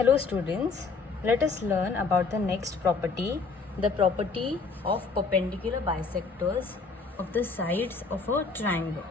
Hello students, let us learn about the next property, the property of perpendicular bisectors of the sides of a triangle.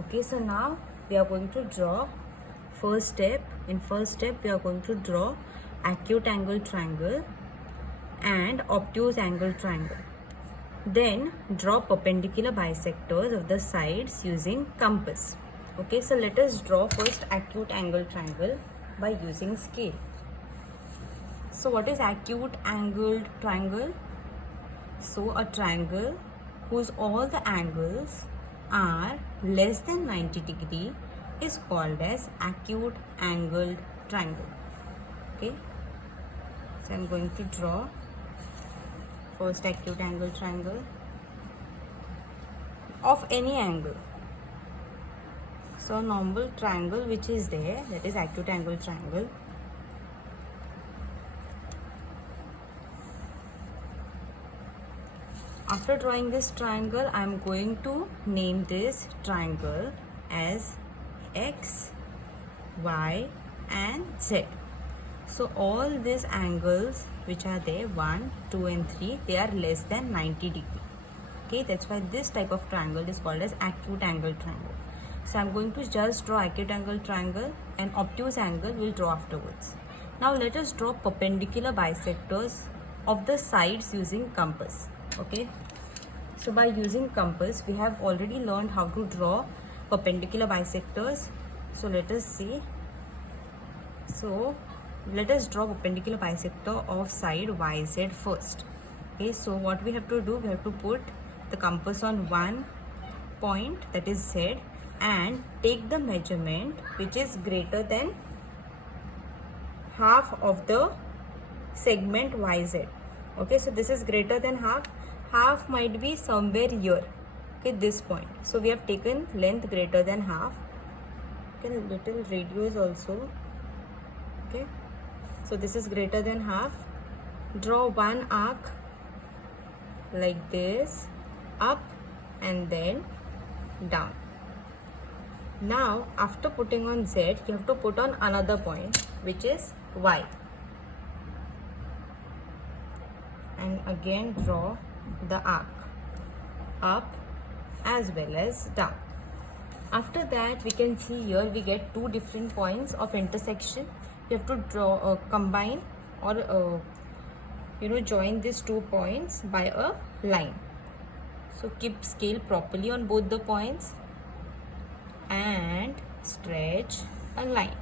Okay, so now we are going to draw first step. In first step we are going to draw acute angle triangle and obtuse angle triangle. Then draw perpendicular bisectors of the sides using compass. Okay, so let us draw first acute angle triangle by using scale. So what is acute angled triangle? So a triangle whose all the angles are less than 90 degree is called as acute angled triangle. Okay, so I'm going to draw first acute angle triangle of any angle. So normal triangle which is there, that is acute angle triangle. After drawing this triangle, I am going to name this triangle as X, Y and Z. So all these angles which are there, 1, 2 and 3, they are less than 90 degree. Okay, that's why this type of triangle is called as acute angle triangle. So I'm going to just draw acute angle triangle and obtuse angle will draw afterwards. Now let us draw perpendicular bisectors of the sides using compass. Okay, so by using compass we have already learned how to draw perpendicular bisectors. So let us see. So let us draw perpendicular bisector of side YZ first. Okay, so what we have to do, we have to put the compass on one point, that is Z, and take the measurement which is greater than half of the segment YZ. Okay, so this is greater than half might be somewhere here. Okay, this point. So we have taken length greater than half. Okay, little radius also. Okay, so this is greater than half. Draw one arc like this, up and then down. Now after putting on Z, you have to put on another point which is Y, and again draw the arc up as well as down. After that, we can see here we get two different points of intersection. You have to draw combine or join these 2 points by a line. So keep scale properly on both the points and stretch a line.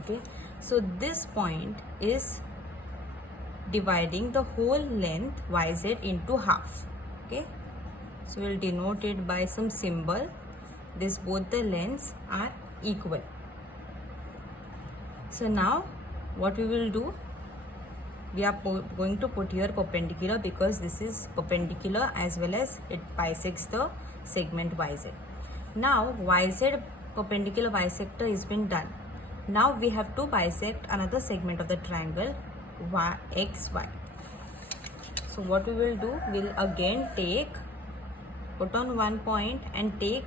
Okay, so this point is dividing the whole length YZ into half. Okay, so we'll denote it by some symbol. This both the lengths are equal. So now what we will do, we are going to put here perpendicular because this is perpendicular as well as it bisects the segment YZ. Now YZ perpendicular bisector has been done. Now we have to bisect another segment of the triangle XY. So what we will do, we'll again put on one point and take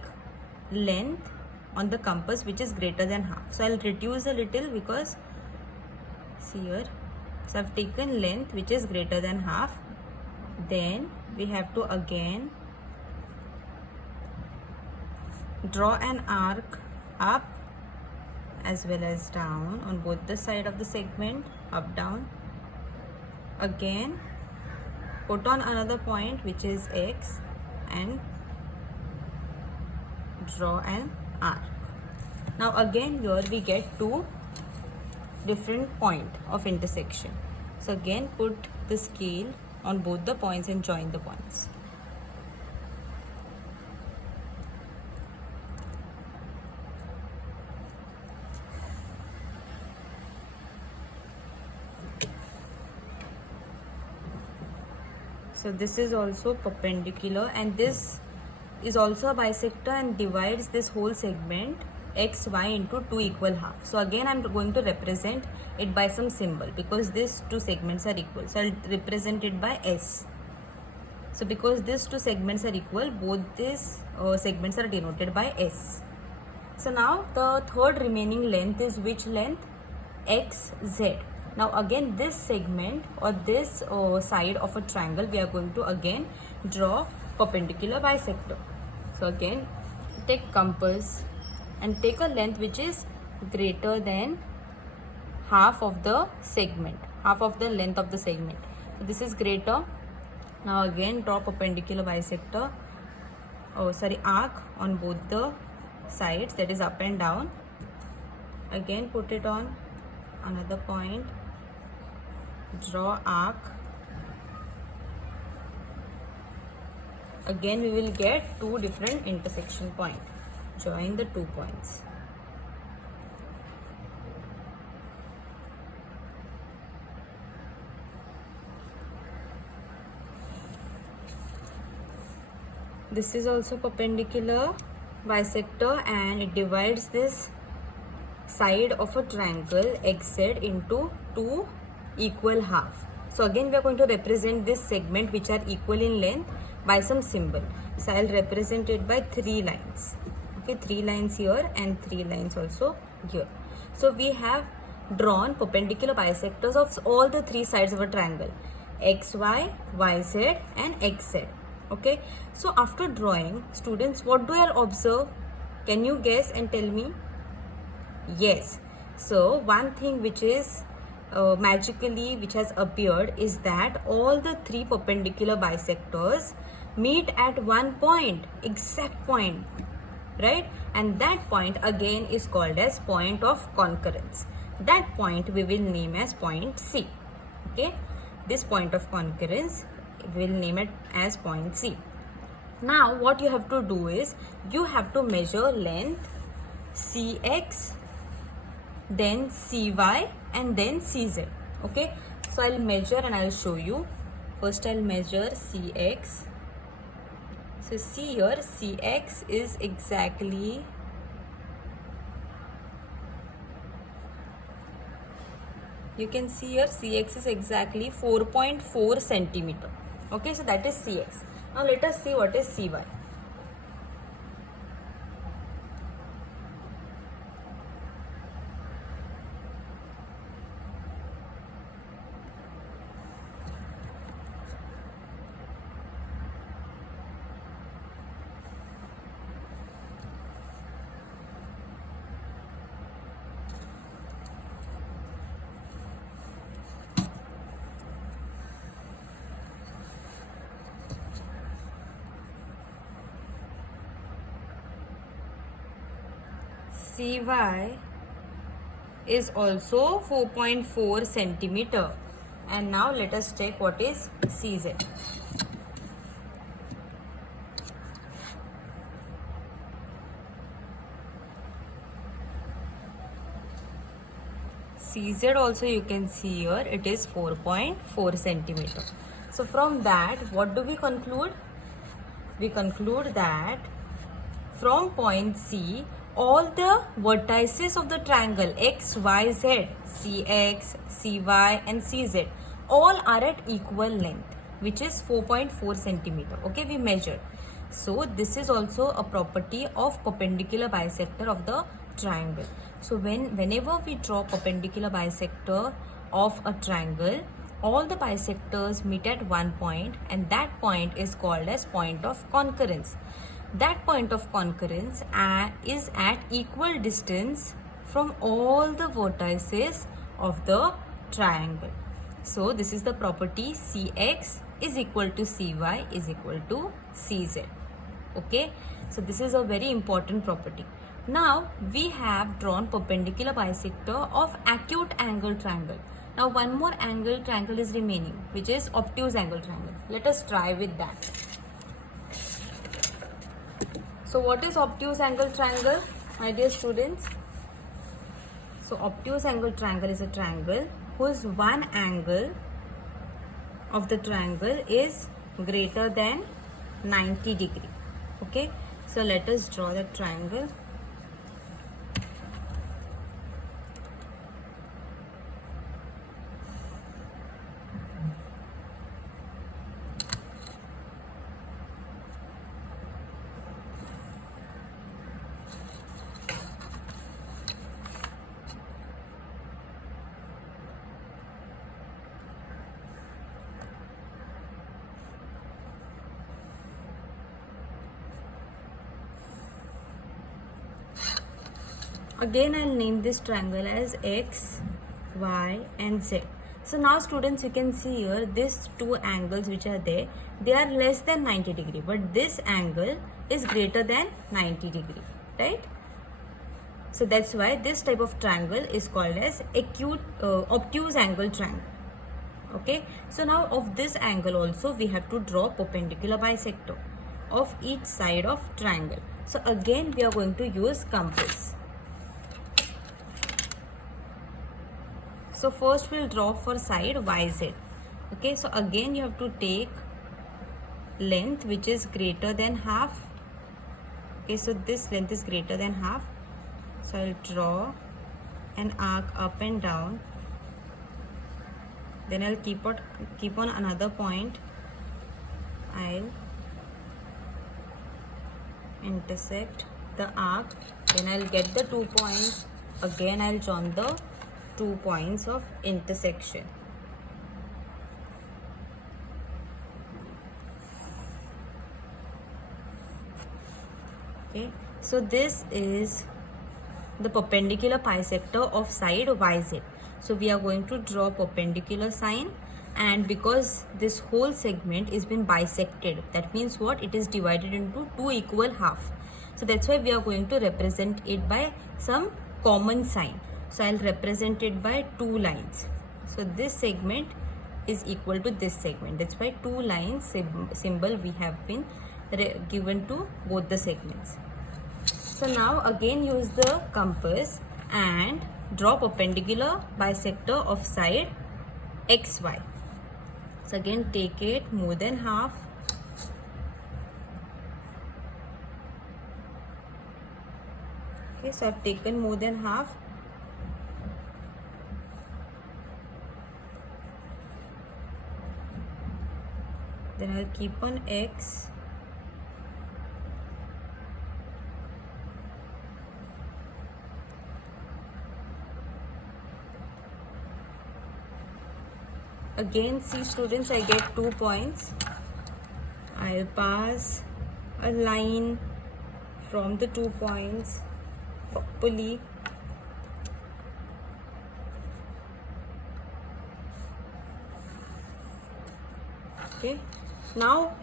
length on the compass which is greater than half. So I'll reduce a little because see here, so I've taken length which is greater than half. Then we have to again draw an arc up as well as down on both the side of the segment, up down. Again put on another point which is X and draw an arc. Now again here we get two different point of intersection. So again put the scale on both the points and join the points. So this is also perpendicular and this is also a bisector and divides this whole segment XY into two equal halves. So again I'm going to represent it by some symbol because these two segments are equal. So I'll represent it by S. So because these two segments are equal, both these segments are denoted by S. So now the third remaining length is which length? xz. Now again this segment or this side of a triangle we are going to again draw perpendicular bisector. So again take compass and take a length which is greater than half of the segment, half of the length of the segment. So this is greater. Now again draw perpendicular bisector, arc on both the sides, that is up and down. Again put it on another point, draw arc. Again we will get two different intersection points. Join the 2 points. This is also perpendicular bisector and it divides this side of a triangle xz into two equal half. So again we are going to represent this segment which are equal in length by some symbol. So I'll represent it by 3 lines. Okay, 3 lines here and 3 lines also here. So we have drawn perpendicular bisectors of all the 3 sides of a triangle, xy, yz and xz. Okay, so after drawing, students, what do I observe? Can you guess and tell me? Yes. So one thing which is magically which has appeared is that all the 3 perpendicular bisectors meet at one point, exact point, right? And that point again is called as point of concurrence. That point we will name as point C. Okay, this point of concurrence we will name it as point C. Now what you have to do is you have to measure length cx, then cy and then cz. Okay, so I'll measure and I'll show you. First I'll measure cx. So see here, cx is exactly you can see here cx is exactly 4.4 centimeter. Okay, so that is cx. Now let us see what is cy. cy is also 4.4 centimeter. And now let us check what is cz. Cz also you can see here, it is 4.4 centimeter. So from that what do we conclude? We conclude that from point C, all the vertices of the triangle x, y, z, cx, cy and cz all are at equal length, which is 4.4 centimeter. Okay, we measured. So this is also a property of perpendicular bisector of the triangle. So whenever we draw perpendicular bisector of a triangle, all the bisectors meet at one point and that point is called as point of concurrence. That point of concurrence is at equal distance from all the vertices of the triangle. So this is the property cx is equal to cy is equal to cz. Okay, so this is a very important property. Now we have drawn perpendicular bisector of acute angle triangle. Now one more angle triangle is remaining, which is obtuse angle triangle. Let us try with that. So what is obtuse angle triangle, my dear students? So obtuse angle triangle is a triangle whose one angle of the triangle is greater than 90 degree. Okay, so let us draw the triangle. Again I'll name this triangle as X, Y and Z. So now students, you can see here these two angles which are there, they are less than 90 degree, but this angle is greater than 90 degree, right? So that's why this type of triangle is called as obtuse angle triangle. Okay, so now of this angle also we have to draw perpendicular bisector of each side of triangle. So again we are going to use compass. So first we'll draw for side YZ. Okay, so again you have to take length which is greater than half. Okay, so this length is greater than half. So I'll draw an arc up and down. Then I'll keep on another point. I'll intersect the arc. Then I'll get the 2 points. Again I'll join the 2 points of intersection. Okay, so this is the perpendicular bisector of side YZ. So we are going to draw perpendicular sign, and because this whole segment is been bisected, that means what? It is divided into 2 equal half. So that's why we are going to represent it by some common sign. So I'll represent it by 2 lines. So this segment is equal to this segment. That's why 2 lines symbol we have been given to both the segments. So now again use the compass and draw perpendicular bisector of side XY. So again take it more than half. Okay, so I've taken more than half. Then I'll keep on X. Again, see students, I get 2 points. I'll pass a line from the 2 points properly. Okay, now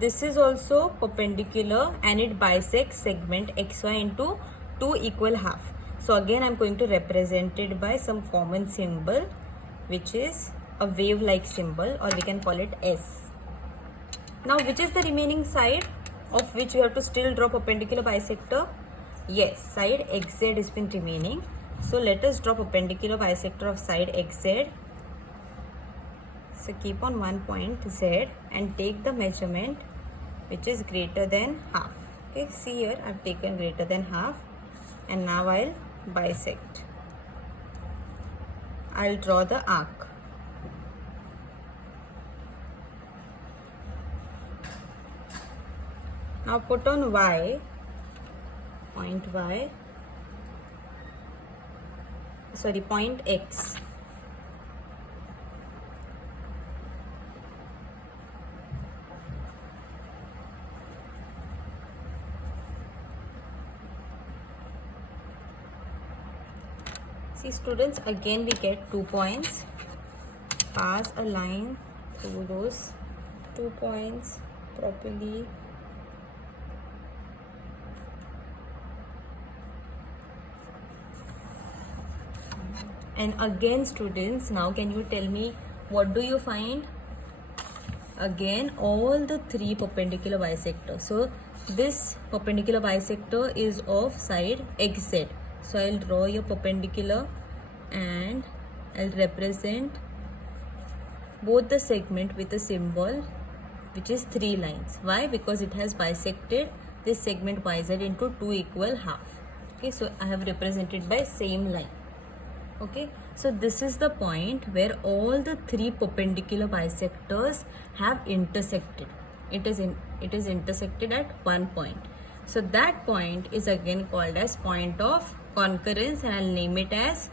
this is also perpendicular and it bisects segment XY into 2 equal half. So again I'm going to represent it by some common symbol, which is a wave like symbol, or we can call it S. Now which is the remaining side of which you have to still draw perpendicular bisector? Yes, side XZ has been remaining. So let us draw perpendicular bisector of side XZ. So keep on 1 point Z and take the measurement which is greater than half. Okay, see here I've taken greater than half, and now I'll bisect. I'll draw the arc. Now put on Y, point Y, sorry, point X. See students, again we get 2 points. Pass a line through those 2 points properly. And again students, now can you tell me what do you find? Again all the 3 perpendicular bisectors. So this perpendicular bisector is of side XZ. So I'll draw your perpendicular and I'll represent both the segment with a symbol which is 3 lines. Why? Because it has bisected this segment YZ into 2 equal half. Okay, so I have represented by same line. Okay, so this is the point where all the 3 perpendicular bisectors have intersected. It is intersected at 1 point. So that point is again called as point of concurrence, and I'll name it as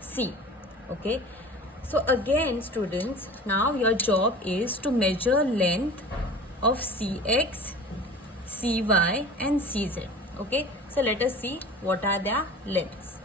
C. Okay, so again students, now your job is to measure length of CX, CY and CZ. Okay, so let us see what are their lengths.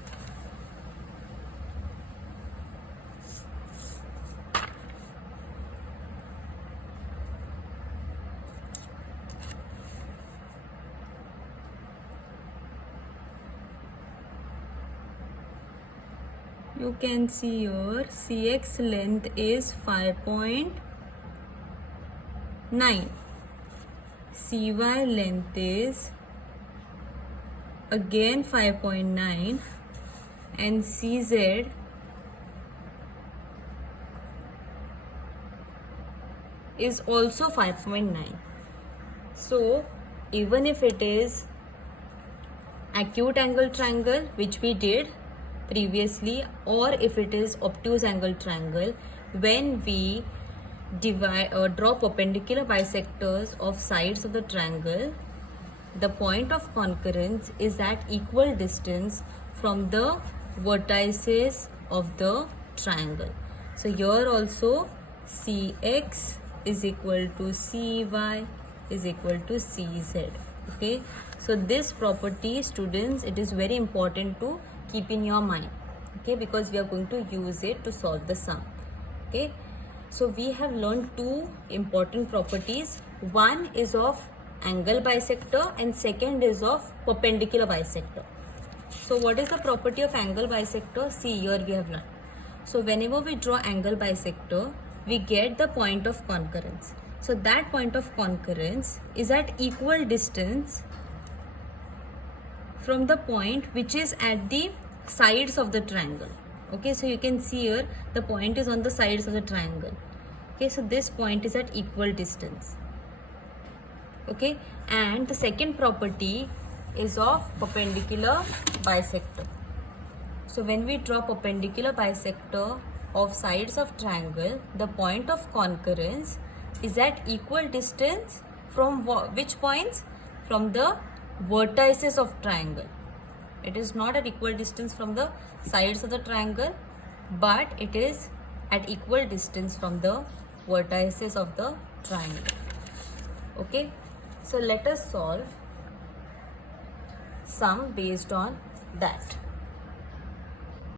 You can see here CX length is 5.9. CY length is again 5.9 and CZ is also 5.9. So even if it is acute angle triangle, which we did previously, or if it is obtuse angle triangle, when we divide or draw perpendicular bisectors of sides of the triangle, the point of concurrence is at equal distance from the vertices of the triangle. So here also CX is equal to CY is equal to CZ. Okay, so this property, students, it is very important to keep in your mind. Okay, because we are going to use it to solve the sum. Okay, so we have learned two important properties. One is of angle bisector and second is of perpendicular bisector. So what is the property of angle bisector? See, here we have learned. So whenever we draw angle bisector, we get the point of concurrence. So that point of concurrence is at equal distance from the point which is at the sides of the triangle. Okay, so you can see here the point is on the sides of the triangle. Okay, so this point is at equal distance. Okay, and the second property is of perpendicular bisector. So when we draw perpendicular bisector of sides of triangle, the point of concurrence is at equal distance from which points? From the vertices of triangle. It is not at equal distance from the sides of the triangle, but it is at equal distance from the vertices of the triangle. Okay, so let us solve sum based on that.